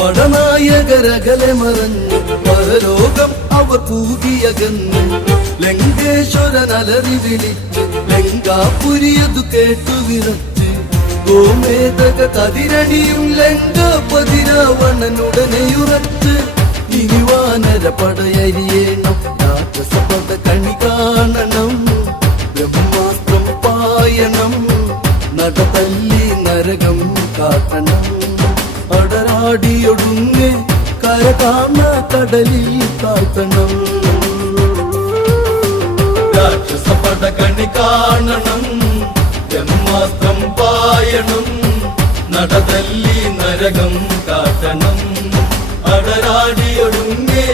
പടനായകരകലെ മറഞ്ഞ് പരലോകം അവർ കൂകിയകന്ന് ലങ്കേശ്വരൻ അലറി വിളിച്ച് ലങ്കാപുരിയതു കേട്ടു വിറച്ച് ഗോമേതക കതിരണിയും ലങ്കാപതിരാവണനുടനെയുറച്ച് ഇനി വാനര പടയരിയേണം രാക്ഷസപദ കണി കാണണം ബ്രഹ്മാസ്ത്രം പായണം നടതല്ലി നരകം കാട്ടണം. അടരാടിയൊടുങ്ങ് കര കാണ കടലിൽ താഴ്ത്തണം. രാക്ഷസപട കണി കാണണം ബ്രഹ്മാസ്ത്രം പായണം നടതല്ലി നരകം കാട്ടണം. അടരാടിയൊടുങ്ങ്